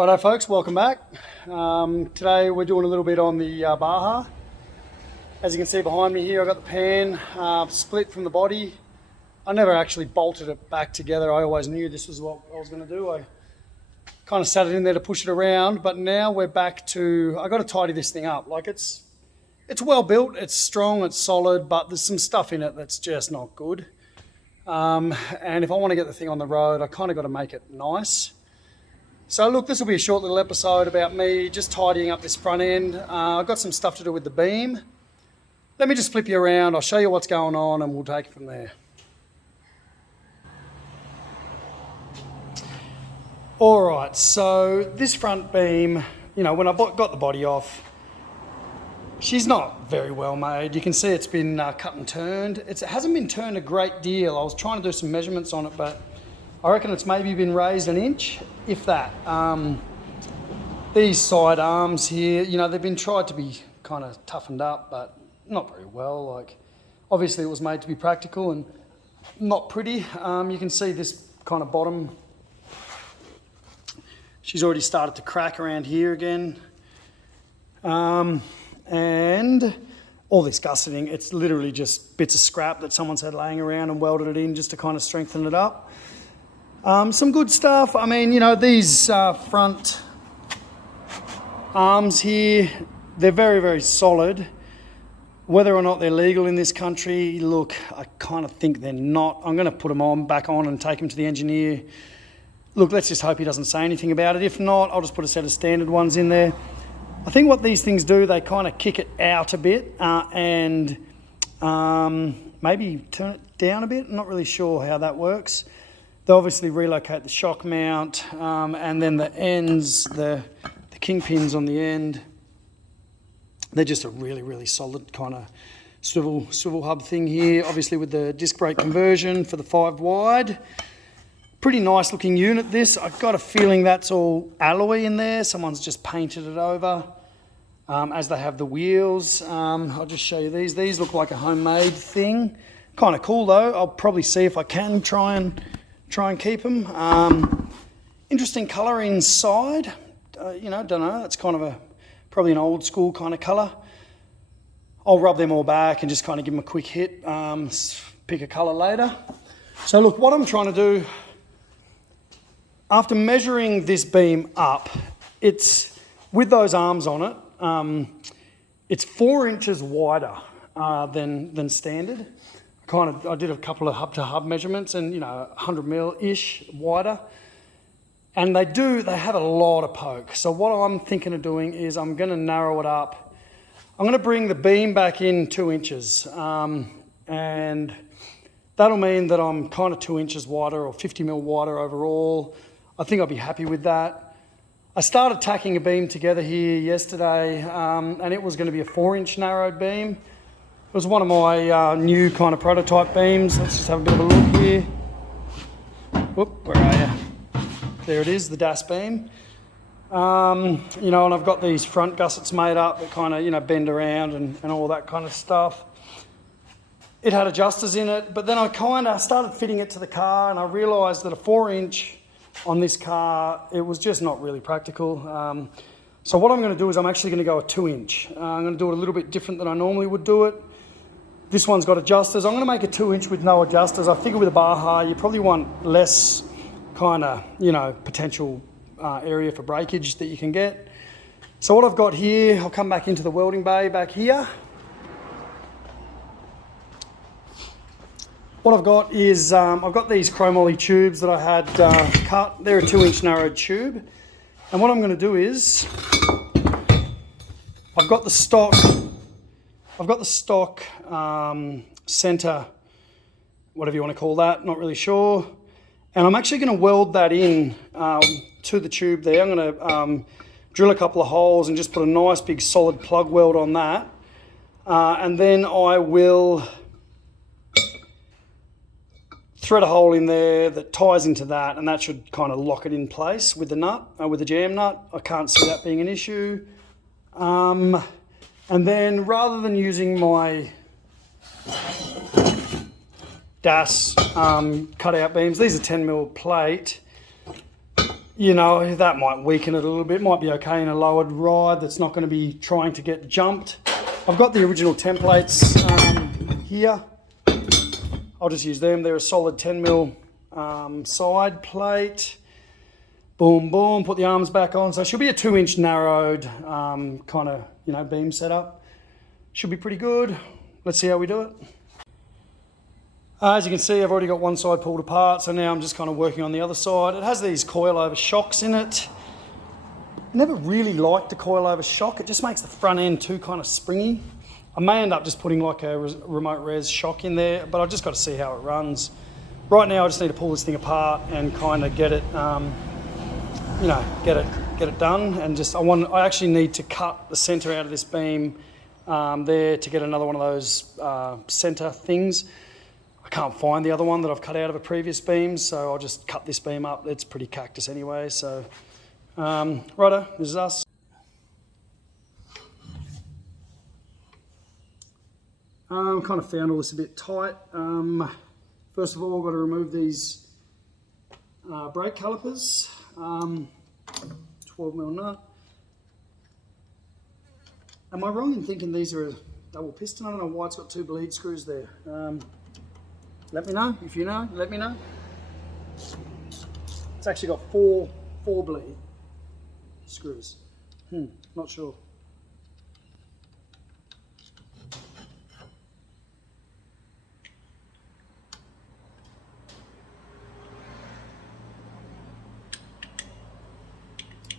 Righto folks, welcome back. Today we're doing a little bit on the Baja. As you can see behind me here, I've got the pan split from the body. I never actually bolted it back together. I always knew this was what I was going to do. I kind of sat it in there to push it around, but now we're back to, I got to tidy this thing up. Like it's well built, it's strong, it's solid, but there's some stuff in it that's just not good. And if I want to get the thing on the road, I kind of got to make it nice. So look, this will be a short little episode about me just tidying up this front end. I've got some stuff to do with the beam. Let me just flip you around, I'll show you what's going on and we'll take it from there. All right, so this front beam, you know, when I got the body off, she's not very well made. You can see it's been cut and turned. It hasn't been turned a great deal. I was trying to do some measurements on it, but I reckon it's maybe been raised an inch, if that. These side arms here, you know, they've been tried to be kind of toughened up, but not very well. Like, obviously it was made to be practical and not pretty. You can see this kind of bottom. She's already started to crack around here again. And all this gusseting, it's literally just bits of scrap that someone's had laying around and welded it in just to kind of strengthen it up. Some good stuff. I mean, you know, these front arms here, they're very, very solid. Whether or not they're legal in this country, look, I kind of think they're not. I'm going to put them back on and take them to the engineer. Look, let's just hope he doesn't say anything about it. If not, I'll just put a set of standard ones in there. I think what these things do, they kind of kick it out a bit and maybe turn it down a bit. I'm not really sure how that works. They obviously relocate the shock mount and then the ends, the kingpins on the end, they're just a really, really solid kind of swivel hub thing here. Obviously with the disc brake conversion for the 5 wide. Pretty nice looking unit this. I've got a feeling that's all alloy in there. Someone's just painted it over as they have the wheels. I'll just show you these. These look like a homemade thing. Kind of cool though. I'll probably see if I can try and keep them. Interesting colour inside. You know, don't know. It's kind of probably an old school kind of colour. I'll rub them all back and just kind of give them a quick hit. Pick a colour later. So look, what I'm trying to do, after measuring this beam up, it's with those arms on it, it's 4 inches wider than standard. I did a couple of hub to hub measurements and, you know, 100 mil-ish wider. And they have a lot of poke. So what I'm thinking of doing is I'm going to narrow it up. I'm going to bring the beam back in 2 inches. And that'll mean that I'm kind of 2 inches wider or 50 mil wider overall. I think I'll be happy with that. I started tacking a beam together here yesterday and it was going to be a 4-inch narrowed beam. It was one of my new kind of prototype beams. Let's just have a bit of a look here. Whoop, where are you? There it is, the DAS beam. You know, and I've got these front gussets made up that kind of, you know, bend around and all that kind of stuff. It had adjusters in it, but then I kind of started fitting it to the car and I realised that a 4-inch on this car, it was just not really practical. So what I'm going to do is I'm actually going to go a 2-inch. I'm going to do it a little bit different than I normally would do it. This one's got adjusters. I'm going to make a 2-inch with no adjusters. I figure with a Baja, you probably want less kind of, you know, potential area for breakage that you can get. So what I've got here, I'll come back into the welding bay back here. What I've got is, I've got these chromoly tubes that I had cut. They're a 2-inch narrowed tube. And what I'm going to do is, I've got the stock center, whatever you want to call that, not really sure. And I'm actually going to weld that in to the tube there. I'm going to drill a couple of holes and just put a nice big solid plug weld on that. And then I will thread a hole in there that ties into that, and that should kind of lock it in place with the nut, with the jam nut. I can't see that being an issue. And then rather than using my DAS cutout beams, these are 10 mil plate, you know, that might weaken it a little bit. Might be okay in a lowered ride that's not going to be trying to get jumped. I've got the original templates here. I'll just use them. They're a solid 10mm side plate. Boom, boom, put the arms back on. So it should be a 2-inch narrowed kind of, you know, beam setup. Should be pretty good. Let's see how we do it. As you can see, I've already got one side pulled apart, so now I'm just kind of working on the other side. It has these coilover shocks in it. Never really liked the coilover shock. It just makes the front end too kind of springy. I may end up just putting like a remote res shock in there, but I've just got to see how it runs. Right now, I just need to pull this thing apart and kind of get it, you know, get it done. And just I actually need to cut the center out of this beam there to get another one of those center things. I can't find the other one that I've cut out of a previous beam, so I'll just cut this beam up. It's pretty cactus anyway, so righto, this is us. Kind of found all this a bit tight. First of all, I've got to remove these brake calipers. 12mm nut. Am I wrong in thinking these are a double piston? I don't know why it's got 2 bleed screws there. Let me know, if you know, let me know. It's actually got four bleed screws. Not sure.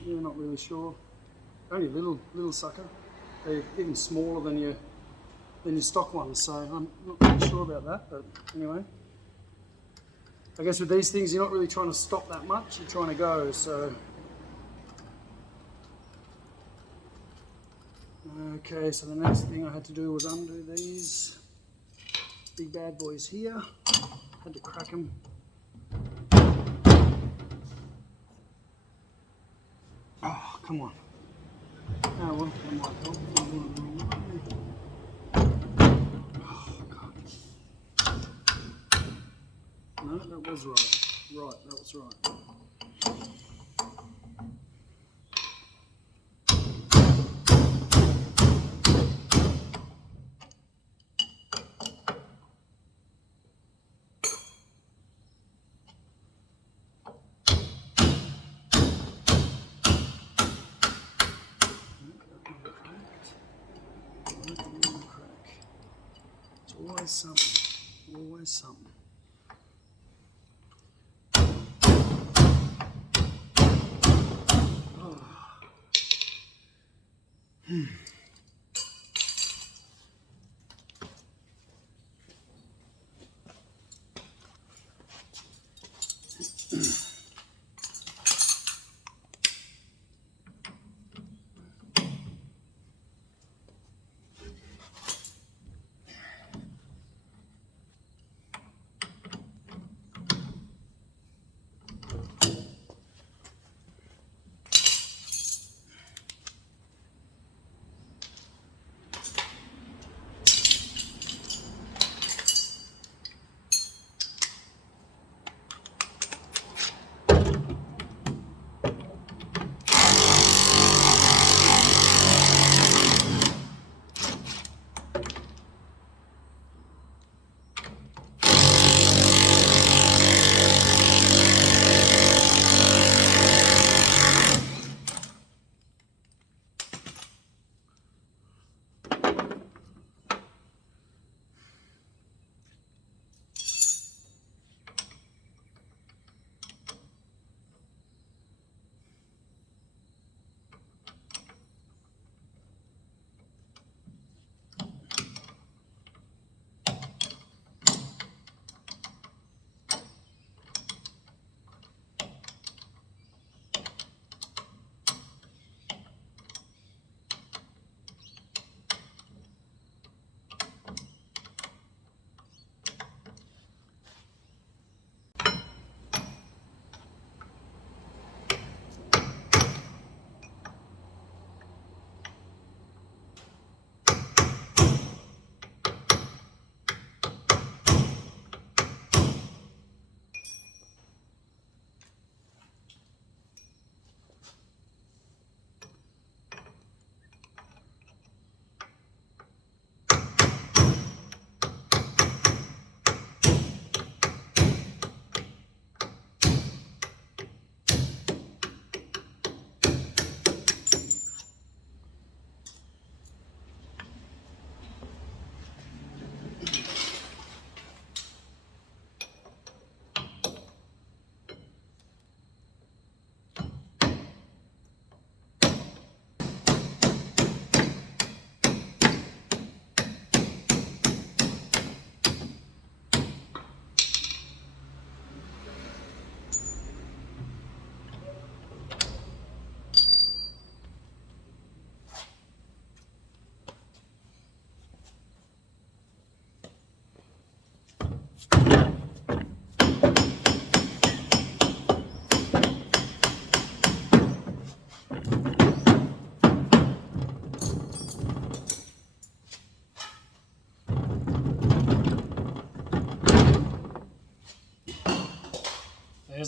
Yeah, not really sure. Only a little sucker. They're even smaller than your stock ones, so I'm not really sure about that, but anyway. I guess with these things, you're not really trying to stop that much, you're trying to go, so. Okay, so the next thing I had to do was undo these big bad boys here. Had to crack them. Oh, come on. Oh, well, that might help. Oh, God. No, that was right. Right, that was right. Always something, always something. Oh.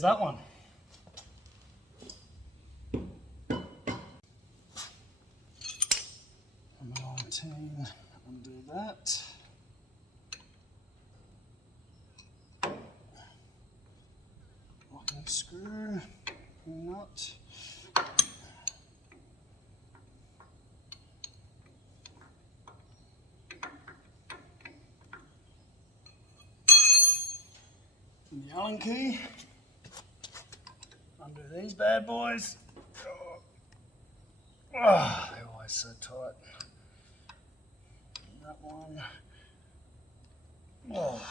that one. Number 19, undo that. Locking screw, nut. And the Allen key. Undo these bad boys. Oh, they're always so tight. And that one. Oh.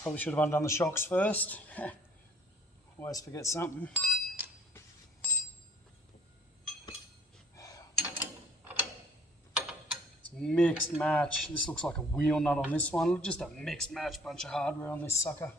Probably should have undone the shocks first. Always forget something. It's mixed match. This looks like a wheel nut on this one. Just a mixed match bunch of hardware on this sucker.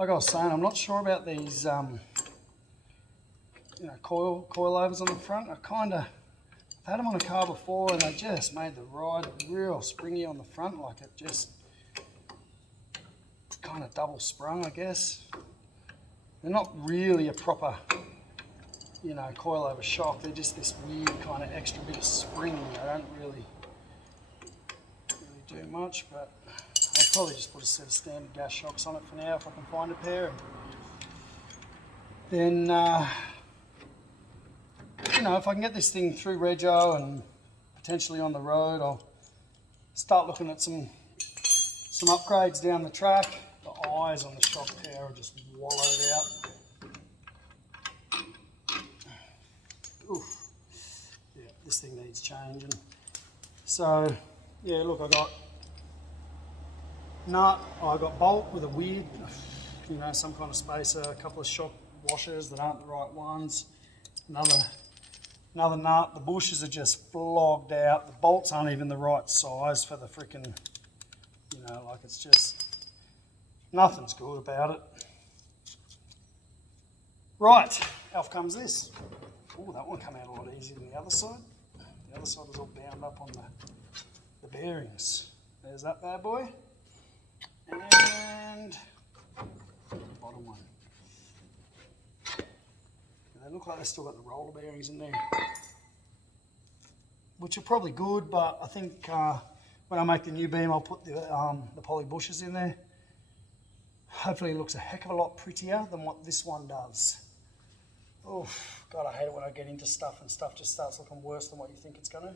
Like I was saying, I'm not sure about these coilovers on the front. I've had them on a car before and they just made the ride real springy on the front, like it just kind of double sprung, I guess. They're not really a proper, coilover shock. They're just this weird kind of extra bit of spring. They don't really do much, but I'll probably just put a set of standard gas shocks on it for now if I can find a pair. Then, if I can get this thing through rego and potentially on the road, I'll start looking at some upgrades down the track. The eyes on the shock pair are just wallowed out. Oof. Yeah, this thing needs changing. So, yeah, look, I got nut, I got bolt with a weird, some kind of spacer, a couple of shock washers that aren't the right ones, another nut. The bushes are just flogged out. The bolts aren't even the right size for the freaking, like it's just, nothing's good about it. Right, off comes this. Oh, that one came out a lot easier than the other side. The other side was all bound up on the bearings. There's that bad boy. And the bottom one. They look like they've still got the roller bearings in there, which are probably good, but I think when I make the new beam I'll put the poly bushes in there. Hopefully it looks a heck of a lot prettier than what this one does. Oh, God, I hate it when I get into stuff and stuff just starts looking worse than what you think it's going to.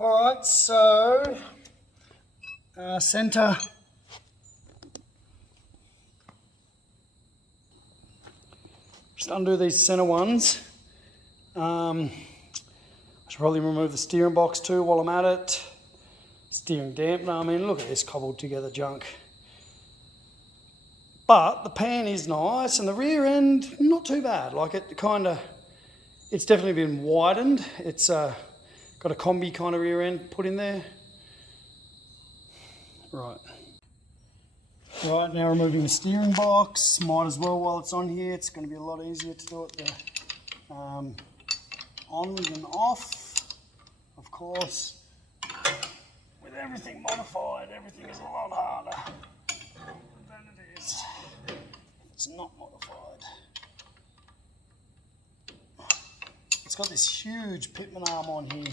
Alright, so center. Just undo these center ones. I should probably remove the steering box too while I'm at it. Steering dampener, I mean, look at this cobbled together junk. But the pan is nice and the rear end, not too bad. Like it's definitely been widened. It's got a combi kind of rear end put in there. Right, now removing the steering box. Might as well while it's on here. It's going to be a lot easier to do it on than off. Of course, with everything modified, everything is a lot harder than it is if it's not modified. It's got this huge pitman arm on here.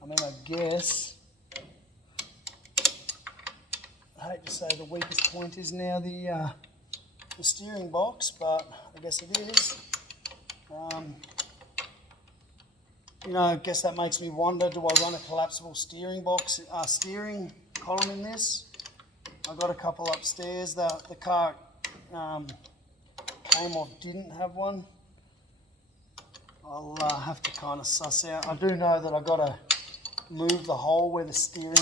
I mean, I guess, I hate to say the weakest point is now the steering box, but I guess it is. I guess that makes me wonder, do I run a collapsible steering column in this? I got a couple upstairs. The car came off didn't have one. I'll have to kind of suss out. I do know that I've got to move the hole where the steering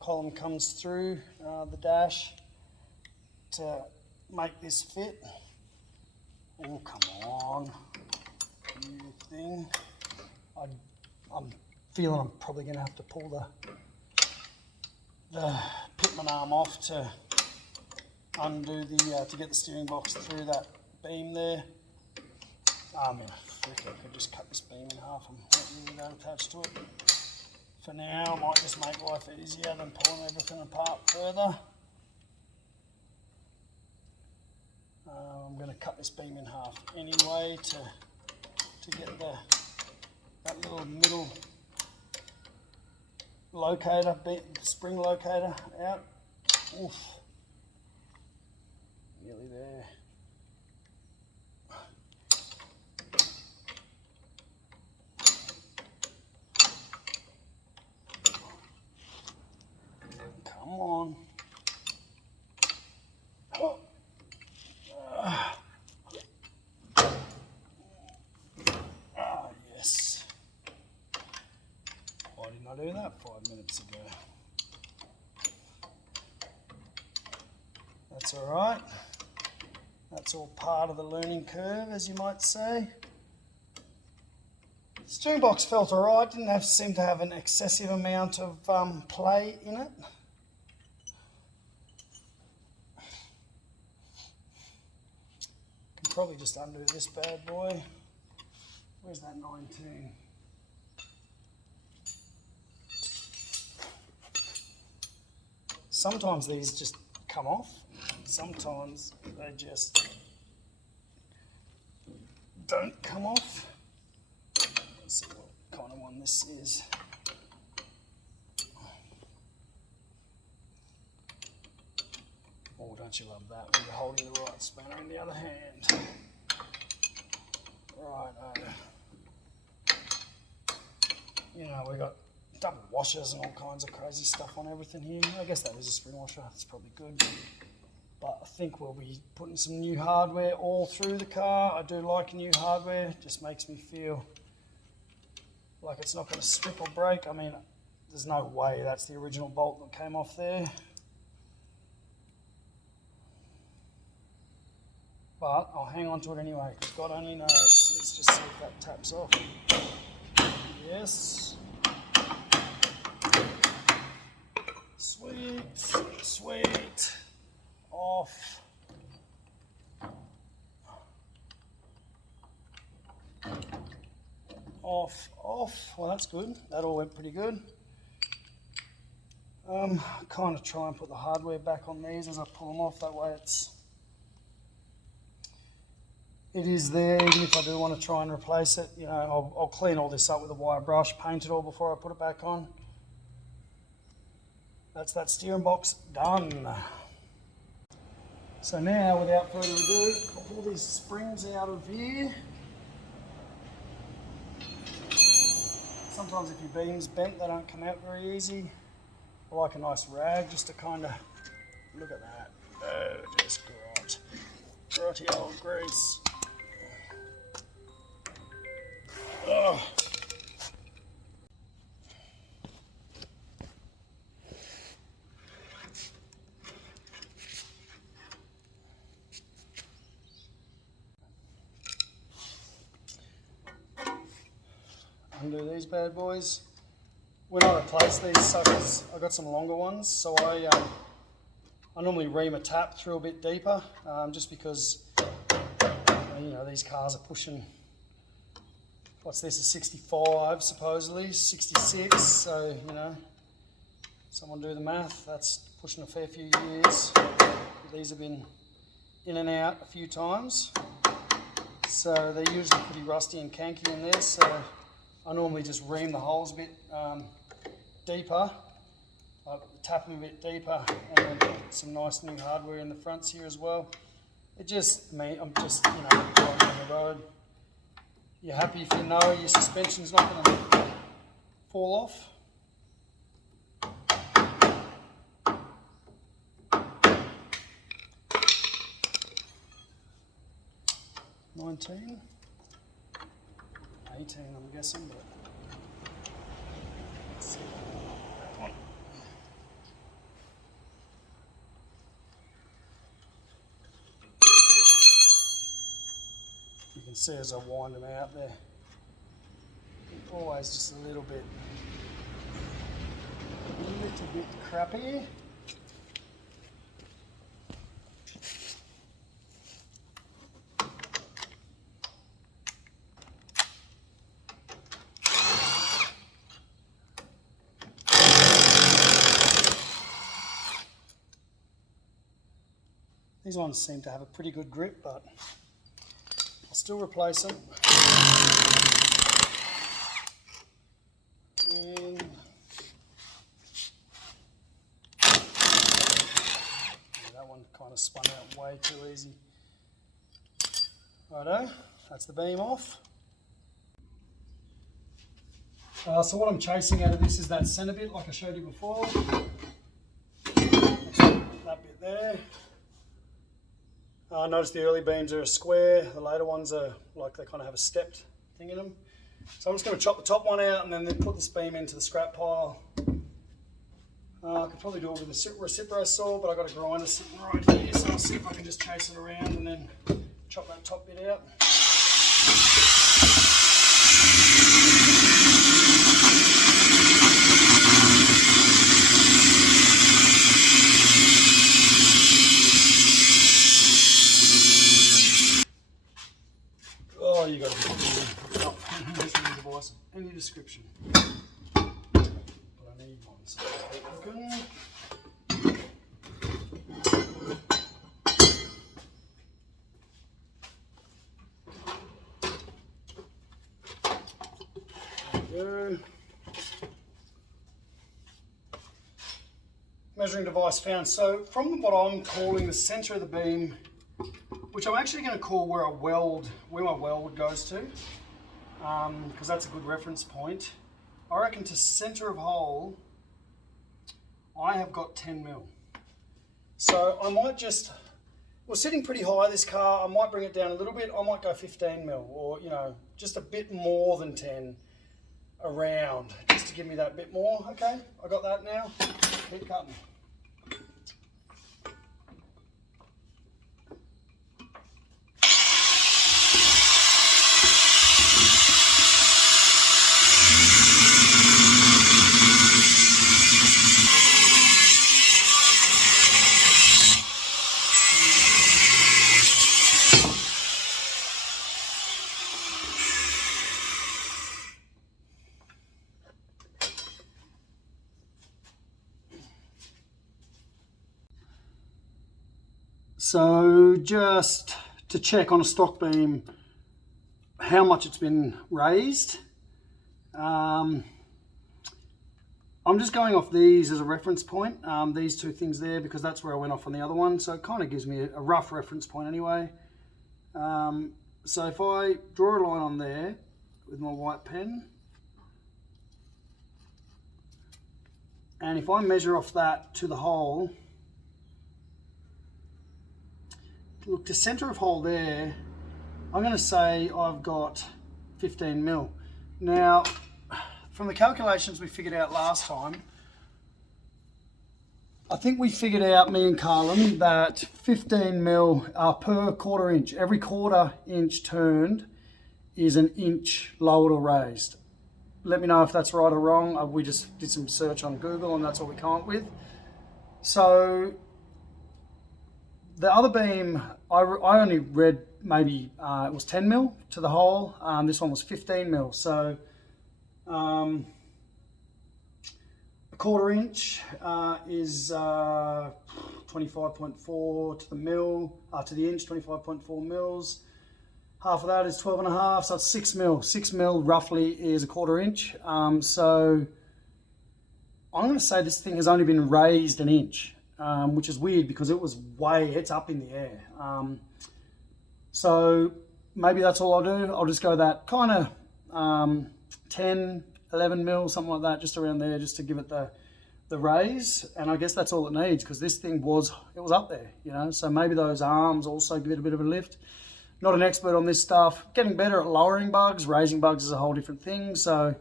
column comes through the dash to make this fit. Oh, come on, you thing. I'm feeling I'm probably going to have to pull the pitman arm off to undo to get the steering box through that beam there. I mean, I could just cut this beam in half. I'm not really that attached to it. For now, I might just make life easier than pulling everything apart further. I'm going to cut this beam in half anyway to get that little middle locator, spring locator out. Oof. Nearly there. Come on. Oh. Yes. Why didn't I do that 5 minutes ago? That's all right. That's all part of the learning curve, as you might say. The steering box felt all right. Didn't seem to have an excessive amount of play in it. Can probably just undo this bad boy. Where's that 19? Sometimes these just come off. Sometimes they just don't come off. Let's see what kind of one this is. Oh, don't you love that when you're holding the right spanner in the other hand. Right, you know, we got double washers and all kinds of crazy stuff on everything here. I guess that is a spring washer, that's probably good. But I think we'll be putting some new hardware all through the car. I do like new hardware, it just makes me feel like it's not going to strip or break. I mean, there's no way that's the original bolt that came off there. But I'll hang on to it anyway, because God only knows. Let's just see if that taps off. Yes. Sweet, sweet. Off. Off, off. Well, that's good. That all went pretty good. Kind of try and put the hardware back on these as I pull them off. That way it is there, even if I do want to try and replace it. You know, I'll clean all this up with a wire brush, paint it all before I put it back on. That's that steering box done. So now, without further ado, I'll pull these springs out of here. Sometimes if your beam's bent, they don't come out very easy. I like a nice rag just to kind of, look at that. Oh, just great. Grotty old grease. Oh. Undo these bad boys. When I replace these suckers, I've got some longer ones, so I normally ream a tap through a bit deeper, just because you know, these cars are pushing, what's this, a 65 supposedly, 66, so you know, someone do the math, that's pushing a fair few years. These have been in and out a few times, so they're usually pretty rusty and kanky in there, so I normally just ream the holes a bit deeper, tap them a bit deeper, and then put some nice new hardware in the fronts here as well. It just, I'm just, you know, driving on the road. You're happy if you know your suspension's not going to fall off. $19. 18, I'm guessing, but let's see. You can see as I wind them out there, always just a little bit crappy. These ones seem to have a pretty good grip, but I'll still replace them. And that one kind of spun out way too easy. Righto, that's the beam off. So what I'm chasing out of this is that centre bit, like I showed you before. That bit there. Notice the early beams are a square, the later ones are like they kind of have a stepped thing in them. So I'm just going to chop the top one out and then put this beam into the scrap pile. I could probably do it with a recipro saw, but I've got a grinder sitting right here, so I'll see if I can just chase it around and then chop that top bit out. Oh, you got to be device, any description. But I need one, so okay. There we go. Measuring device found. So from what I'm calling the center of the beam, which I'm actually going to call where my weld goes to, because that's a good reference point. I reckon to center of hole, I have got 10 mil. So I might just, we're sitting pretty high this car, I might bring it down a little bit, I might go 15 mil, or just a bit more than 10 around, just to give me that bit more. Okay, I got that now, keep cutting. So just to check on a stock beam how much it's been raised, I'm just going off these as a reference point, these two things there, because that's where I went off on the other one, so it kind of gives me a rough reference point anyway. So if I draw a line on there with my white pen, and if I measure off that to the hole, look, to center of hole there, I'm going to say I've got 15 mil. Now, from the calculations we figured out last time, I think we figured out, me and Carlin, that 15 mil per quarter inch. Every quarter inch turned is an inch lowered or raised. Let me know if that's right or wrong. We just did some search on Google and that's what we come up with. So the other beam, I only read maybe it was 10 mil to the hole. This one was 15 mil. So a quarter inch is 25.4 to the mil, to the inch, 25.4 mils. Half of that is 12.5, so it's 6 mil. 6 mil roughly is a quarter inch. So I'm going to say this thing has only been raised an inch. Which is weird because it's up in the air. So maybe that's all I'll do. I'll just go that kind of 10, 11 mil, something like that, just around there, just to give it the raise. And I guess that's all it needs, because this thing was up there, so maybe those arms also give it a bit of a lift. not an expert on this stuff. Getting better at lowering bugs. Raising bugs is a whole different thing. So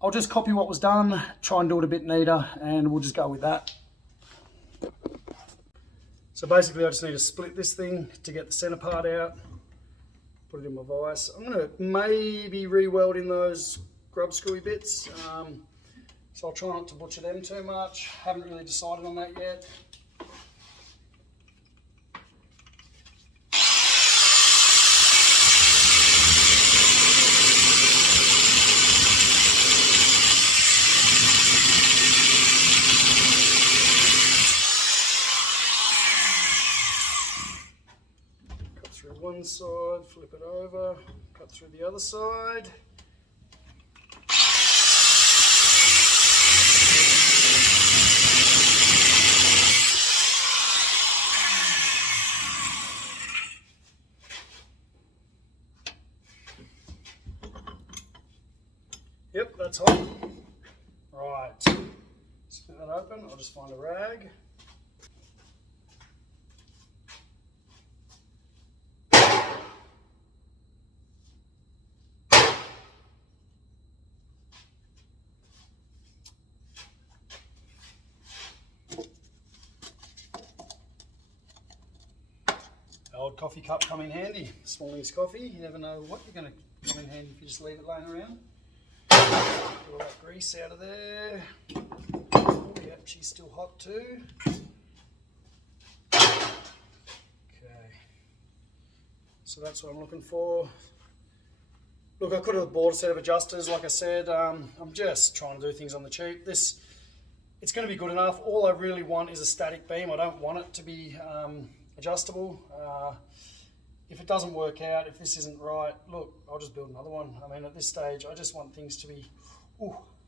I'll just copy what was done, try and do it a bit neater, and we'll just go with that. So basically I just need to split this thing to get the center part out, put it in my vise. I'm going to maybe re-weld in those grub screwy bits, so I'll try not to butcher them too much. Haven't really decided on that yet. One side, flip it over, cut through the other side. Yep, that's hot. Right, split that open. I'll just find a rag. Old coffee cup come in handy. This morning's coffee, you never know what you're going to come in handy if you just leave it laying around. Get all that grease out of there. Oh, yep, she's still hot too. Okay, so that's what I'm looking for. Look, I could have bought a set of adjusters, like I said. I'm just trying to do things on the cheap. It's going to be good enough. All I really want is a static beam. I don't want it to be adjustable. If it doesn't work out, if this isn't right, look, I'll just build another one. I mean, at this stage, I just want things to be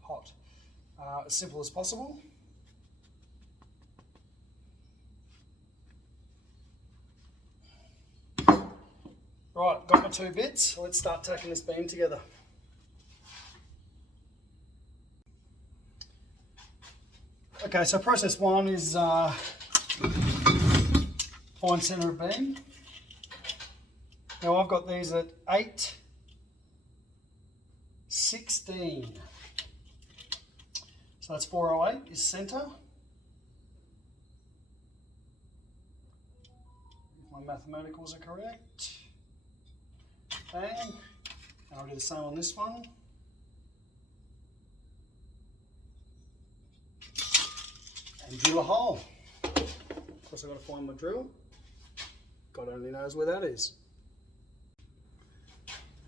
hot, as simple as possible. Right, got my two bits. Let's start tacking this beam together. Okay, so process one is find center of beam. Now I've got these at 8/16. So that's 408 is center. If my mathematicals are correct. Bang. And I'll do the same on this one. And drill a hole. Of course I've got to find my drill. God only knows where that is.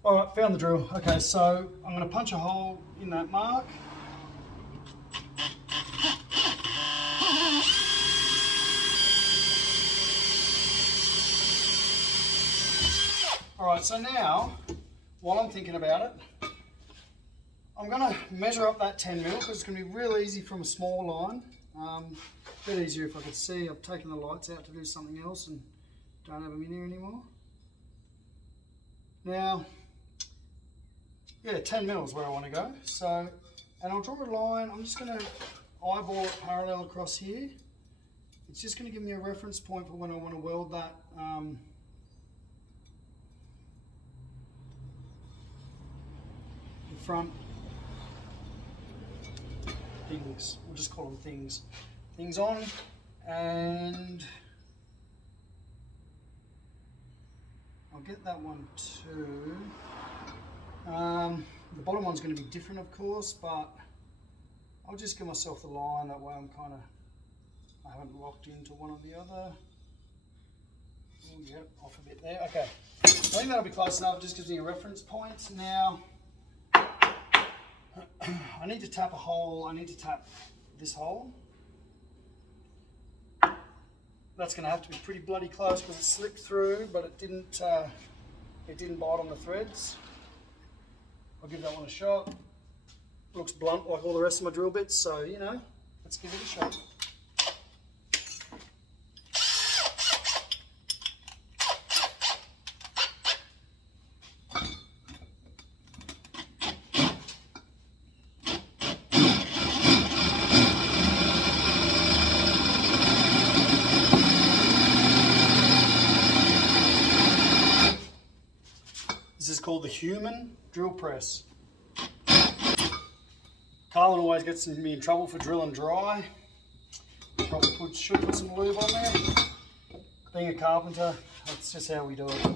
Alright, found the drill. Okay, so I'm going to punch a hole in that mark. Alright, so now, while I'm thinking about it, I'm going to measure up that 10 mil because it's going to be real easy from a small line. A bit easier if I could see. I've taken the lights out to do something else and don't have them in here anymore. Now, yeah, 10 mil is where I want to go. So, and I'll draw a line. I'm just going to eyeball it parallel across here. It's just going to give me a reference point for when I want to weld that the front things. We'll just call them things. Things on, and I'll get that one too. The bottom one's going to be different, of course, but I'll just give myself the line. That way I'm I haven't locked into one or the other. Oh, yep, off a bit there. Okay, I think that'll be close enough. It just gives me a reference point. Now, I need to tap a hole. I need to tap this hole. That's going to have to be pretty bloody close because it slipped through, but it didn't bite on the threads. I'll give that one a shot. Looks blunt like all the rest of my drill bits, so you know, let's give it a shot. the human drill press. Carlin always gets me in trouble for drilling dry. Probably should put some lube on there. Being a carpenter, that's just how we do it.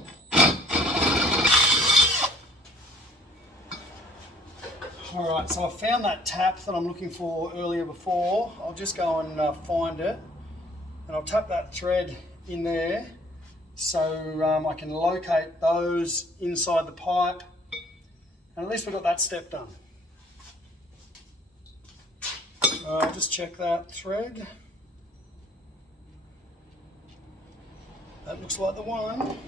Alright, so I found that tap that I'm looking for earlier before. I'll just go and find it. And I'll tap that thread in there so I can locate those inside the pipe. And at least we've got that step done. I'll just check that thread. That looks like the one.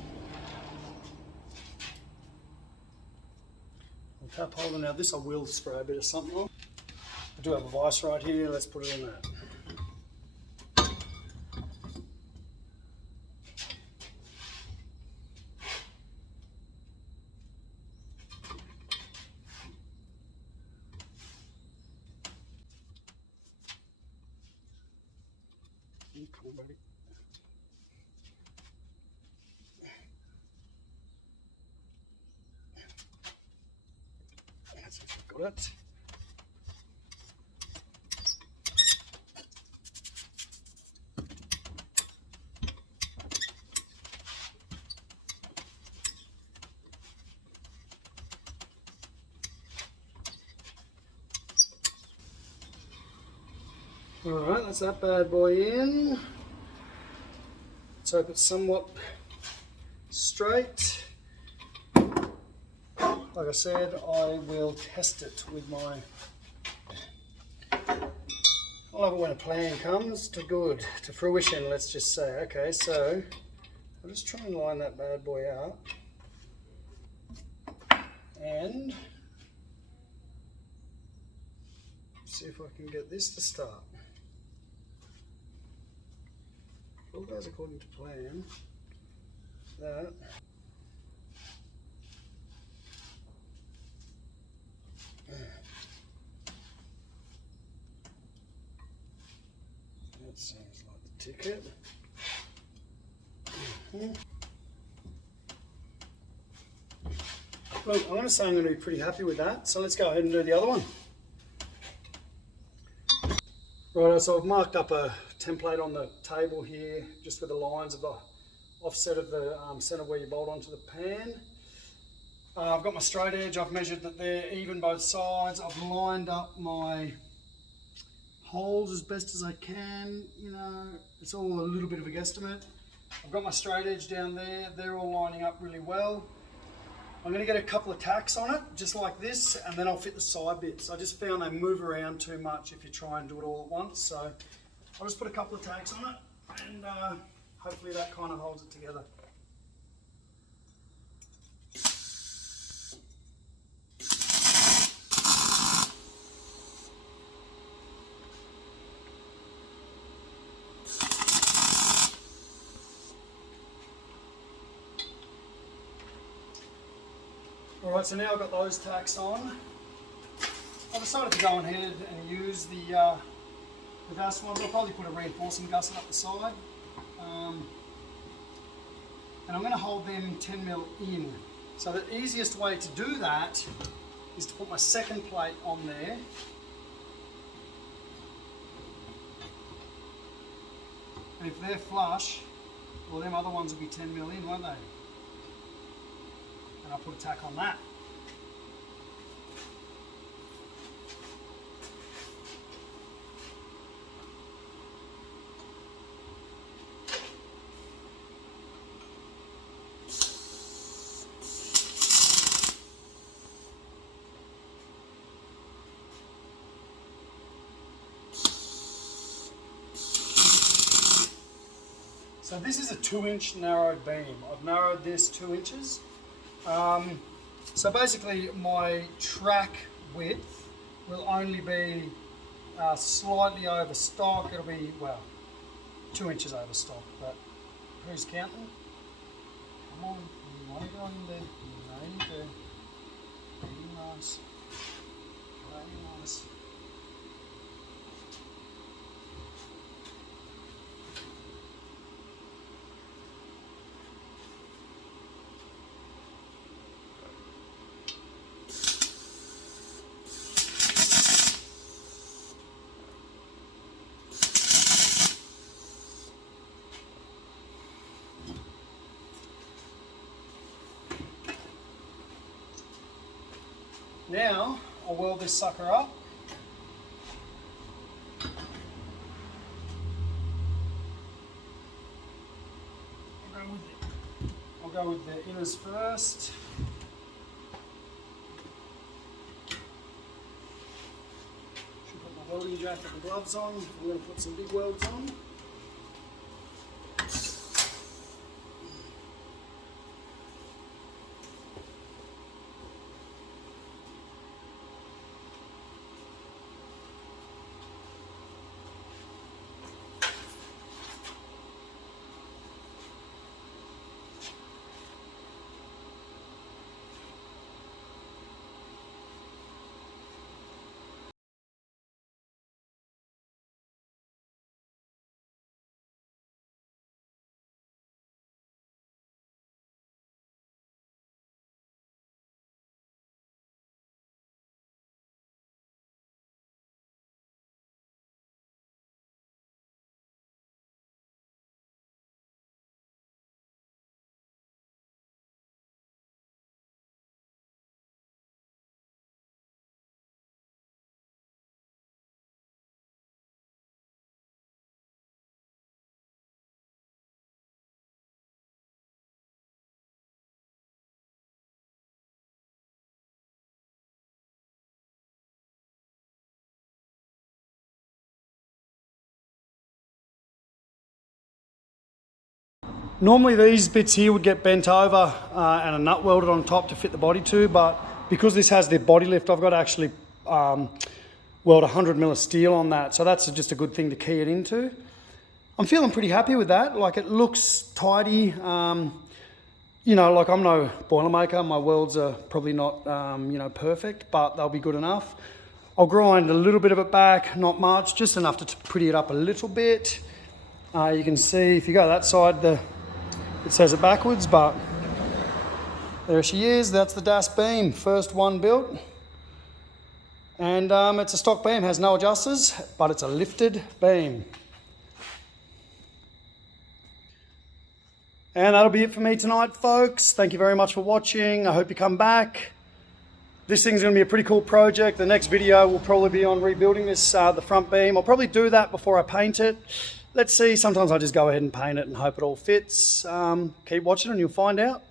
I'll tap holder. Now this I will spray a bit of something on. I do have a vise right here, let's put it in that. Come on, buddy. That's it, got it. Alright, that's that bad boy in. Let's hope it's somewhat straight. Like I said, I will test it with my... I love it when a plan comes to fruition, let's just say. Okay, so I'll just try and line that bad boy up. And see if I can get this to start. All goes according to plan. That. That seems like the ticket. Look, I'm going to say I'm going to be pretty happy with that. So let's go ahead and do the other one. Right, so I've marked up a template on the table here, just with the lines of the offset of the centre where you bolt onto the pan. I've got my straight edge, I've measured that they're even both sides. I've lined up my holes as best as I can, you know, it's all a little bit of a guesstimate. I've got my straight edge down there, they're all lining up really well. I'm going to get a couple of tacks on it, just like this, and then I'll fit the side bits. I just found they move around too much if you try and do it all at once, so I'll just put a couple of tacks on it, and hopefully that kind of holds it together. Alright, so now I've got those tacks on. I decided to go ahead and use the gusset ones. I'll probably put a reinforcing gusset up the side. And I'm going to hold them 10mm in. So the easiest way to do that is to put my second plate on there. And if they're flush, well, them other ones will be 10mm in, won't they? And I'll put a tack on that. So this is a 2-inch narrowed beam. I've narrowed this 2 inches. So basically my track width will only be slightly over stock. It'll be, well, 2 inches over stock, but who's counting? Come on, you want to go in there. You know you do. Very nice. Very nice. Now I'll weld this sucker up. I'll go with the inners first. Should put my welding jacket and gloves on. I'm going to put some big welds on. Normally these bits here would get bent over and a nut welded on top to fit the body to, but because this has the body lift, I've got to actually weld 100 mil of steel on that, so that's just a good thing to key it into. I'm feeling pretty happy with that. Like, it looks tidy. You know, like, I'm no Boilermaker. My welds are probably not, you know, perfect, but they'll be good enough. I'll grind a little bit of it back, not much, just enough to pretty it up a little bit. You can see if you go that side, it says it backwards, but there she is. That's the DAS beam, first one built. And it's a stock beam, has no adjusters, but it's a lifted beam. And that'll be it for me tonight, folks. Thank you very much for watching. I hope you come back. This thing's going to be a pretty cool project. The next video will probably be on rebuilding this, the front beam. I'll probably do that before I paint it. Let's see. Sometimes I just go ahead and paint it and hope it all fits. Keep watching and you'll find out.